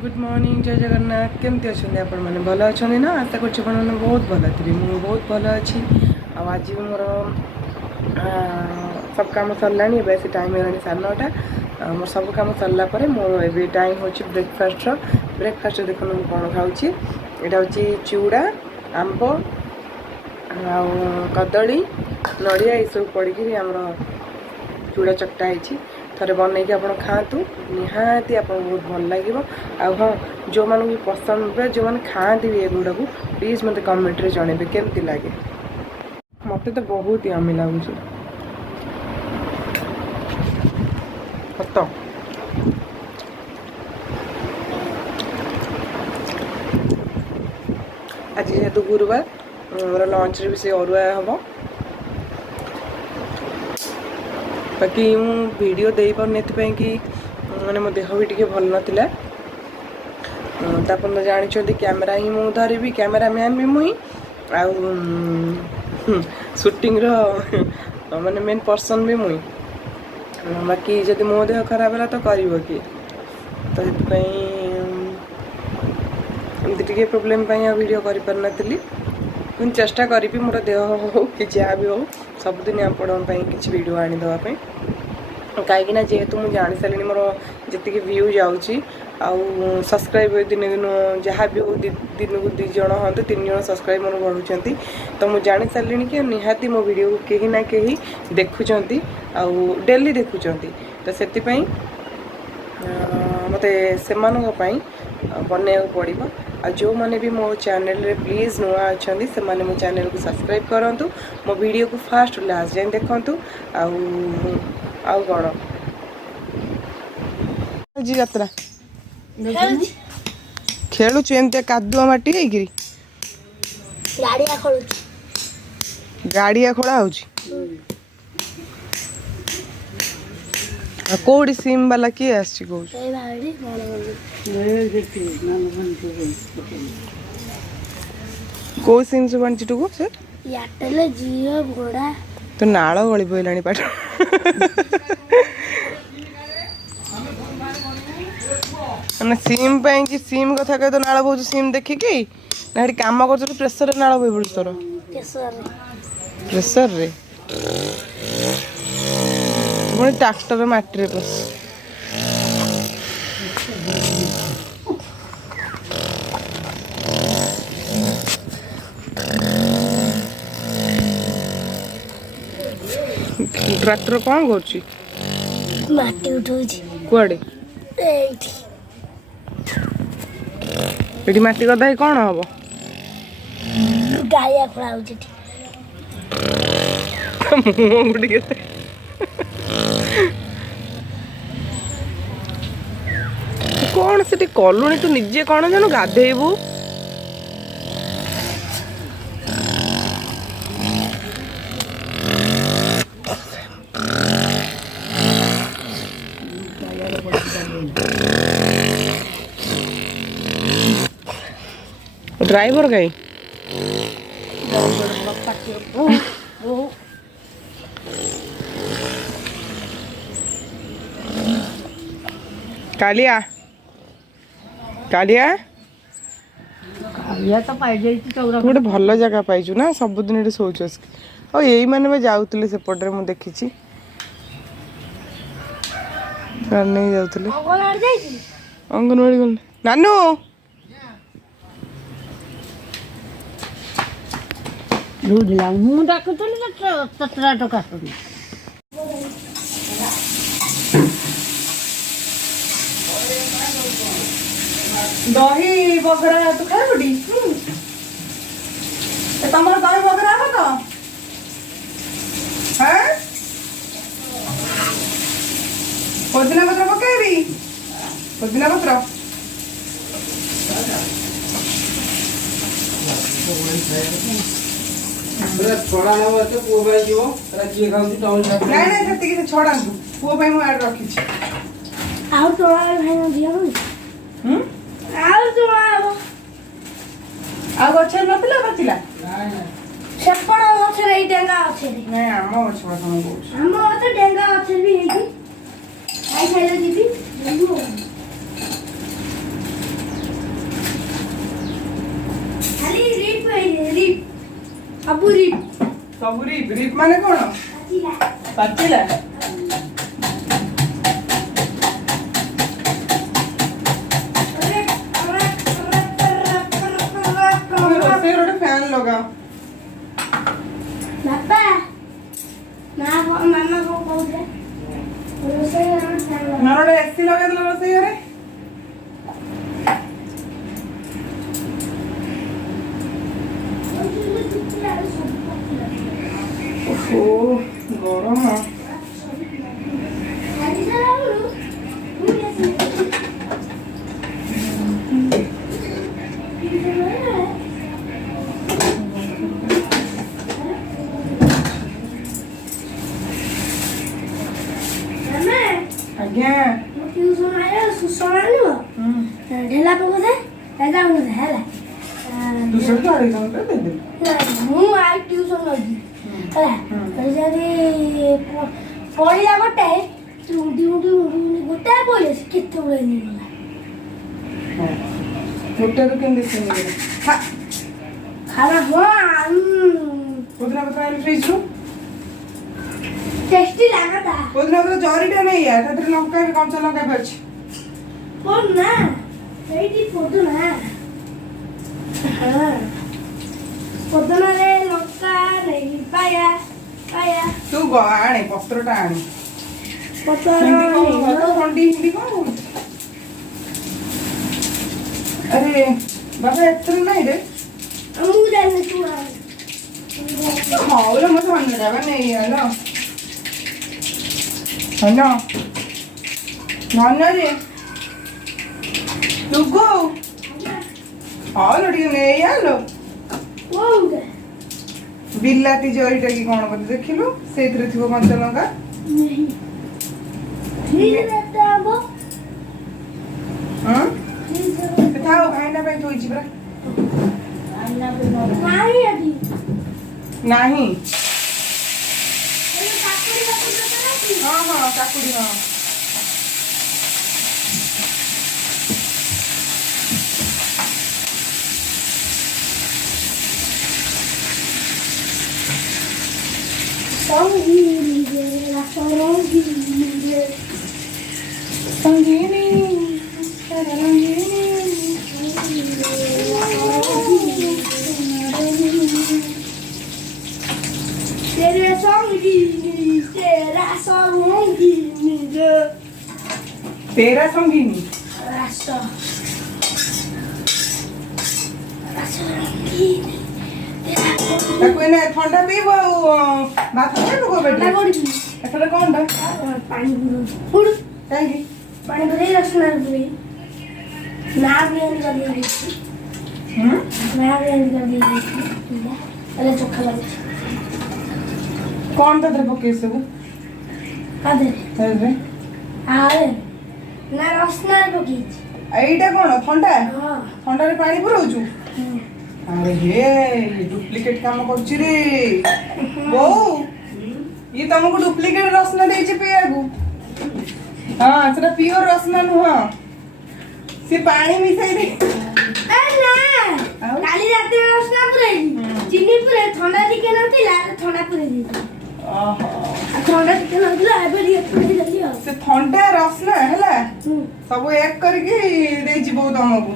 Good morning जय जगन्नाथ केमती अच्छा आपण मैंने भल अच्छा ना आशा कर बहुत भल थी मुझे बहुत भल अच्छी आज मोर सब कम सरला से टाइम है 9:30 मोर सब कम सरला मोर टाइम हो ब्रेकफास्ट देख मुझे कौन खाऊँ यहाँ हूँ चूड़ा आंब आ कदली नड़िया ये सब पड़ी आमर चूड़ा चकटा है थे बनई आप खातु निहाती आप बहुत भल लगे आ हाँ जो मानू भी पसंद जो मैंने खाती भी एगुड़ा को प्लीज मत कमेंट रे जनइबे केमती लगे मत तो बहुत ही यम्मी लगुच आज जेहेतु गुरुवार मोर लंच रे भी से अरुआ हम बाकी वीडियो दे पारे कि मैंने मो देह भी टी भल नाला तो जानते कैमेरा ही मुझे धरबी कैमेरा मैन भी मुई शूटिंग माने मेन पर्सन भी मुई बाकी जब मो देह खराब है तो कर किए तो ये प्रोब्लेम वीडियो कर पार नी चेष्टा करी मोर देह हो कि जहाँ भी हो सबुदिन आपण किसी वीडियो आनीदेवाई कहीं जेहेतु मुझे जानी सारे मोर जी व्यू जाऊँगी सब्सक्राइब दिन दिन जहाँ भी हो दिन को 2 जन हाँ 3 जन सब्सक्राइब मोर बढ़ुंट तो मुझे जानी सारे कि निहाती मो वीडियो को कहीं ना कहीं देखुंट डेली देखुंट तो से मत से बनवाक पड़ो आ जो मैंने भी मो चैनल रे प्लीज नुआ अच्छा से माने मो चैनल को सब्सक्राइब करूँ मो वीडियो को फास्ट लास्ट जाए देखूँ आउ कौन यात्रा खेलुचु एमती कादुआ माटी गाड़िया खोला हो कौड़ी सीम वाला किए आस कौ सीम सब आनी टुकु से तो नाल गली पड़ानी पाठ मैंने सीम कि सीम कथा कह तो नाल बहुत सीम देखिकी ना कम कर प्रेसर नाल बह पड़ू तोर प्रेसर रे पुणी ट्राक्टर माटी पस ट्रैक्टर कौन कर माटी उठाउछि कुआडे एठी माटी गदा कौन हम गाया खड़ाउछि कौन से कलुनी तू निजे कौन जान गाधेबू ड्राइवर कहीं कालिया कालिया तो गोटे भल जगह पाइचु ना सबुदिन ये शोच और यही मैंने जाऊे सेपटे मुझे देखी नहीं जाऊे अंगनवाड़ी गल नानू दही बगरा तू खाई तुम दही बगरा हम तो पुदीना पत्र पकईबी पुदीना पत्र छड़ा छड़ा पुओ रखी गचर नथिला पाचिला सेपड़ गचर एई डेंगा अछि नै आम गछ बा हम कहू हम तो डेंगा अछि भी हेकी आई खाइले दीदी सब रिप माने कौन पाचिला रोसे रोटे फैन लगा बापा मामा को कहले रोसे ना रोटे एसी लगा दे रोसे रे ओ गरम आज्ञा ढेला पको दे एगा उन हेला दूसरे तो आड़ी काम कर दे ମୁଁ ଆଉ ଟ୍ୟୁସନ୍ ନଦି ହେଲା ଯଦି ପଢ଼ିଲା ଗୋଟେ ଉଣ୍ଡି ଗୋଟାଏ ପଢ଼ିଲେ ସେ କେତେବେଳେ ନେଇଗଲା ଗୋଟେ ରୁ କେମିତି ଶୁଣିଲେ ଖାନା ହଁ ପୁଦିନା ପତ୍ର ଆଣି ଫ୍ରିଜ ରୁ ଟେଷ୍ଟି ଲାଗତା ପୁଦିନା ପତ୍ର ଜରିଟା ନେଇ ଆ ତାଥିରେ ଲଙ୍କା କଞ୍ଚା ଲଙ୍କା ବି ଅଛି କୋନ ନା ସେଇଠି ପୋଦୁନା ହଁ ପୋଦନାରେ ଲଙ୍କା ନେଇ ପାୟା ତୁ ଆଣେ ପତ୍ରଟା ଆଣେ ପତ୍ର ଥଣ୍ଡି ହିଣ୍ଡି କଣ ହଉଛି ଆରେ ବାବା ଏଥିରେ ନାଇଁ ରେ ମୁଁ ଜାଣିନି ତୁ ହଉ ରେ ମୋ ଧନ୍ୟଟା ବା ନେଇ ଆଲ ଧନ୍ୟ ଧନ୍ୟ ରେ ଲୁଗୁ ହଉ ଲୋ ଟିକେ ନେଇ ଆଲୋ କୋଉଟା ବିଲାତି ଜରିଟା କି କଣ ବୋଧେ ଦେଖିଲୁ ସେଇଥିରେ ଥିବ କଞ୍ଚା ଲଙ୍କା नहीं ठीक है तब ହଁ ସେ ଥାଉ ଭାଇନା ପାଇଁ ଥୋଇଛି ପରା नहीं अभी ନାହିଁ ये काकुड़ी का तो नहीं ହଁ ହଁ କାକୁଡ଼ି ହଁ संगीनी तेरे संगीनी तेरा संगीनी तेरा संगीनी रास्ता संगीनी ତାକୁ ଏନେ ଥଣ୍ଡା ପିଇବ ଆଉ ଭାତ ଖାଇବ କୋ ବେଟି ଏଥର କଣଟା पानी पुरो କାହିଁକି पानी पुरे रसना पुरे ना भी एंड कर दिया ना भी एंड कर दिया अरे चोखा लगे କଣ ତା ଦେହରେ ପକେଇ ସବୁ कादे ତାଦେହରେ आरे ना रसना पकी ଏଇଟା କଣ ଥଣ୍ଡା हां ଥଣ୍ଡାରେ ପାଣି ପୁରଉଛୁ ଆରେ ହେ ଡୁପ୍ଲିକେଟ କାମ କରୁଛି ରେ ବୋଉ ଇଏ ତମକୁ ଡୁପ୍ଲିକେଟ ରସନା ଦେଇଛି ପିଇବାକୁ ହଁ ସେଟା ପିଓର ରସନା ନୁହଁ ସେ ପାଣି ମିଶାଇ ଦେ ए ना काली रात में रसना पुरे चीनी पुरे ठंडा टिके नथिला ठंडा पुरे दी ଓହୋ ठंडा टिके नथिला एबे ये पुरे देली हो ସେ ଥଣ୍ଡା ରସନା ହେଲା ସବୁ ଏକ କରିକି ଦେଇଛି ବୋଉ ତମକୁ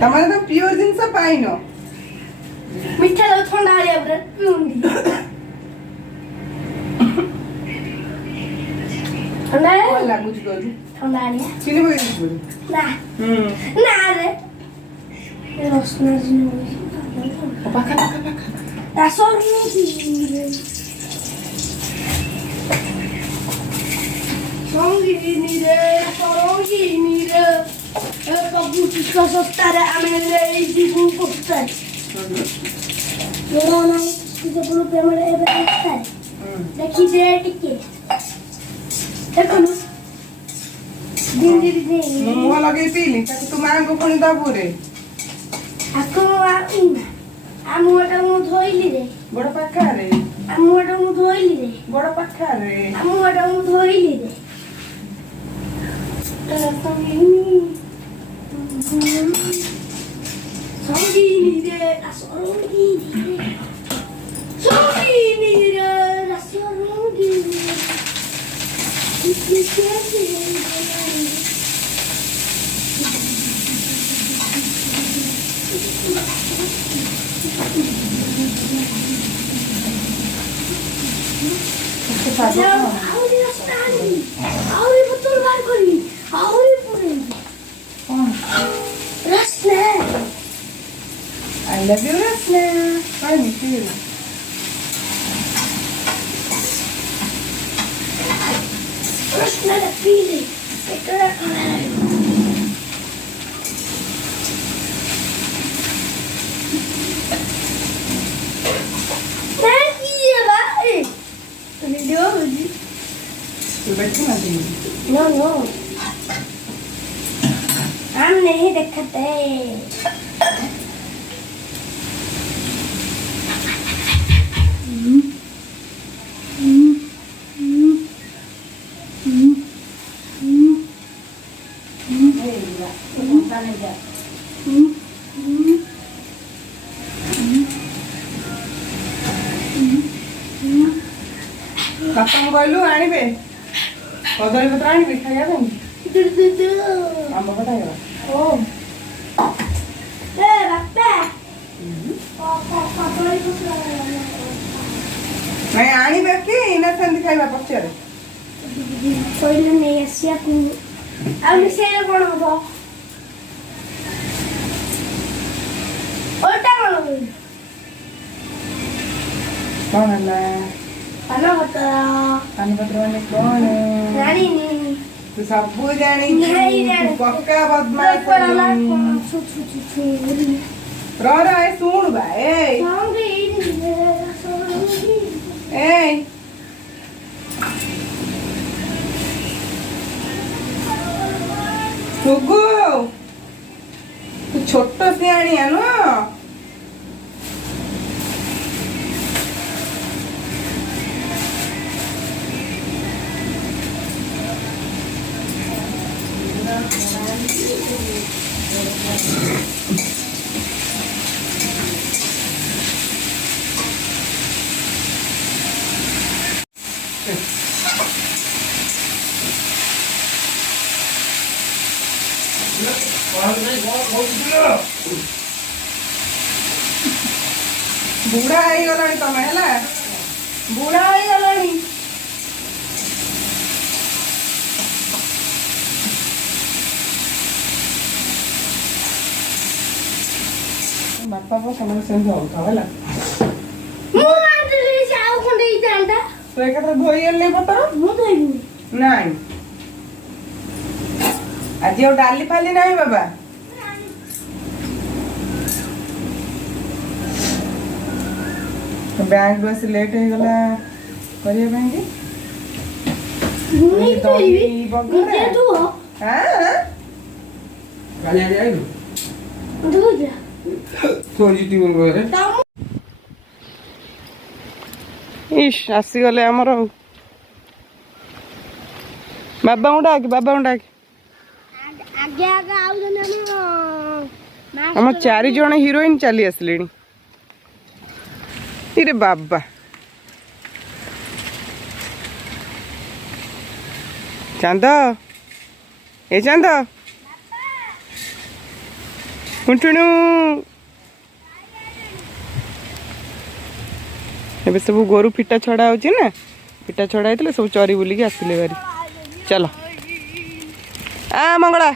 ତମେ ତ ପିଓର ଜିନିଷ ପାଇନ मिठा लो ठंडा आ गया पुरे पीऊंगी ठंडा है ଭଲ ଲାଗୁଛି କହିଲୁ ठंडा आ गया ଚିନି ପକେଇ ଦେଇଛୁ ବୋଧେ ना ना रे ये रसना जिन ପାଖା ପାଖା ପାଖା रासो नी संगीनी रे कबू चिका सस्ता रे आमे ले जीवु कोस्ता योरा नाही तुझे पुरो पेमेंट एबे सस्ता देखि दे टिके देखनु दिन ମୁଁ ମୁହଁ ଲଗେଇ ପିଇଲି ତାକୁ ତୁ ମାଆଙ୍କୁ ପୁଣି ଦବୁ ରେ ଆକୁ ଆମଟା ମୁଁ ଧୋଇଲି ରେ ଗୋଡ଼ ପାଖରେ ଆମଟା ମୁଁ ଧୋଇଲି ରେ ଗୋଡ଼ ପାଖରେ ଆମଟା ମୁଁ ଧୋଇଲି ରେ संगीनी I love you, Rasna. I miss you. Rasna the feeling. No, no. हम नहीं देखते. ବାପାଙ୍କୁ କହିଲୁ ଆଣିବେ କଦଳୀ ପତ୍ର ଆଣିବେ ଖାଇବା ପାଇଁ ଆମ୍ବ କଥା ହେଇଗଲା ନାଇଁ ଆଣିବେ କି ନା ସେମିତି ଖାଇବା ପଚାରେ କହିଲେ ନେଇ ଆସିବାକୁ ଆଉ ମିଶେଇଲେ କଣ ହବ ଓଲଟା କଣ କହିଲୁ କଣ ହେଲା ପାନପତ୍ର ମାନେ କଣ ଜାଣିନି ତୁ ସବୁ ଜାଣିଛୁ ପକ୍କା ବଦମାସ ରହ ଏ ଶୁଣୁ ବା ଏଇ ସୁଗୁ ତୁ ଛୋଟ ସିଆଣିଆ ନୁହଁ ବୁଢା ହେଇଗଲାଣି ତମେ ହେଲା ବୁଢା ହେଇଗଲାଣି ବାପା ସେମାନେ ସେମିତି ହଉଥାଉ ହେଲା ତୁ ଏକାଥରେ ଧୋଇ ଆଣିଲେ ପତ୍ର ନାଇଁ ଆଜି ଆଉ ଡାଲି ଫାଲି ନାହିଁ ବାବା ବ୍ୟାଙ୍କରୁ ଆସି ଲେଟ୍ ହେଇଗଲା କରିବା ପାଇଁ କି ଇସ୍ ଆସିଗଲେ ଆମର ବାବାଙ୍କୁ ଡାକି ଆମ 4 ଜଣ ହିରୋଇନ ଚାଲି ଆସିଲେଣି ଇରେ ବାବା ଚାନ୍ଦ ଏ ଚାନ୍ଦ କୁଣ୍ଟୁଣୁ ଏବେ ସବୁ ଗୋରୁ ଫିଟା ଛଡ଼ା ହେଉଛି ନା ଫିଟା ଛଡ଼ା ହେଇଥିଲେ ସବୁ ଚରି ବୁଲିକି ଆସିଲେ ଭାରି ଚାଲ ଆ ମଙ୍ଗଳା